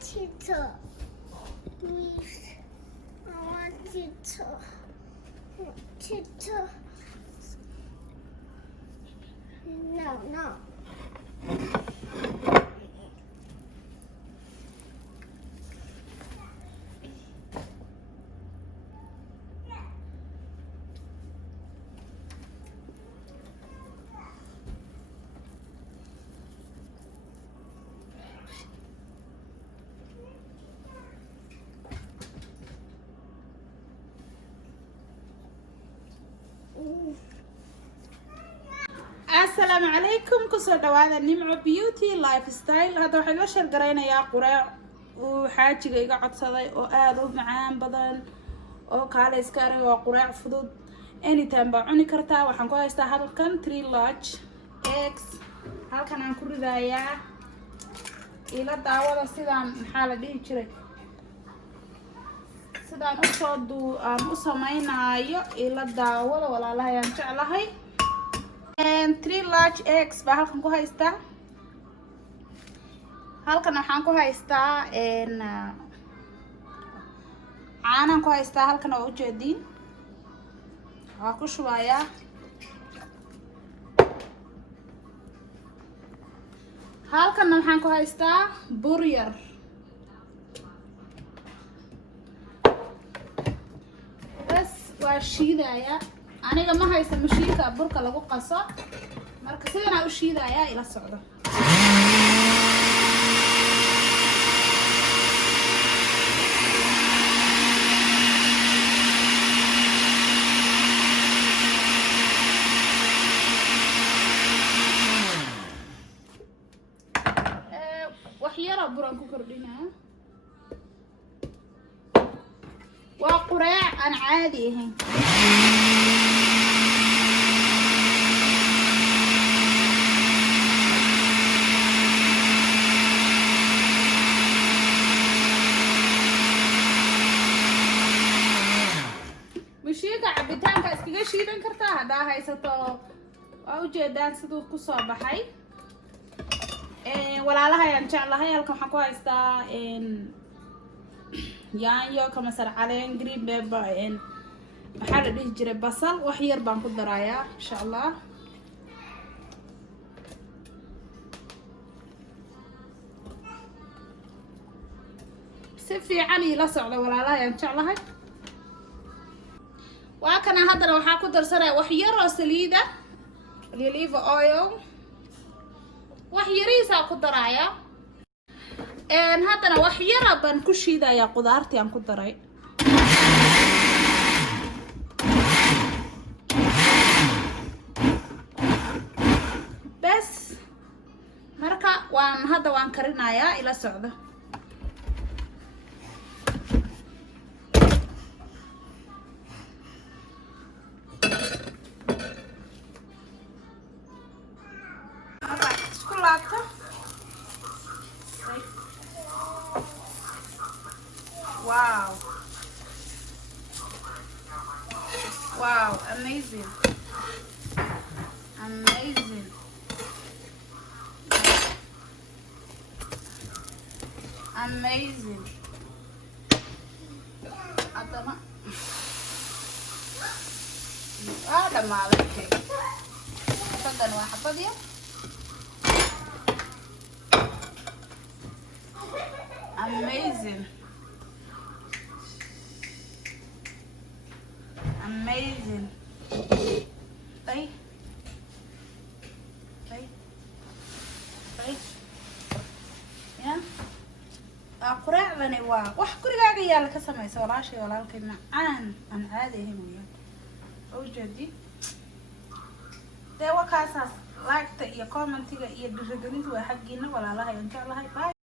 Tito. Please. I want Tito. Tito. No. السلام عليكم كسر دوادا نمع بيوتي لايف ستايل هذا waxay la shargareynayaa quraac oo xaajiga iga codsaday oo aad u macaan badan oo kaale iska arag waa quraac fudud anytime ba cuni kartaa waxaan ku haystaa halkan 3 large eggs halkan aan ku ridayaa ila daawada sidaan maxaa la dhihi jiray sidaan u sameeynayo ila daawada walaalahay aan jeclahay and 3 large eggs ba halkan ku haystaa halkan waxaan ku haystaa caanan ku haystaa halkan oo u jeedin waa ku shubayaa halkan waxaan ku haystaa bur yar bas waa shiidaya aniga ma haysta mashiinka burka lagu qaso marka sidana u shiidaya ila socdo wax yar oo buran ku kordhinaa waa quraac aan caadi ahayn mashiinka cabitaanka iskaga shiidan kartaa haddaa haysato waa ujeedaan siduu ku soo baxay walaalaha ayaan jeclahay halkan waxaan ku haystaa yaanyo kamasar caleen green pepper maxaa la dhihi jiray basal wax yar baan ku darayaa insha allah si fiican ila socda walaalaha ayaan jeclahay waa kana haddana waxaa ku darsanaya wax yar oo saliida olive oil wax yariisa ku daraya haddana wax yara baan ku shiidayaa qudaartii aan ku daray bas marka hadda waan karinayaa ila socda Wow, amazing. Adama. Ada malah cake. Tadan waa xabad yar. Amazing. Tay. Ya. Quraacdani waa wax gurigaaga yaala ka samaysa walaashay walaalkay macaan aan caadi ahayn weeyaan oo jeedi dee wakaasaas like-ta iyo commentiga iyo dhiirigelinta waa xaggiina walaalahay aan jeclahay.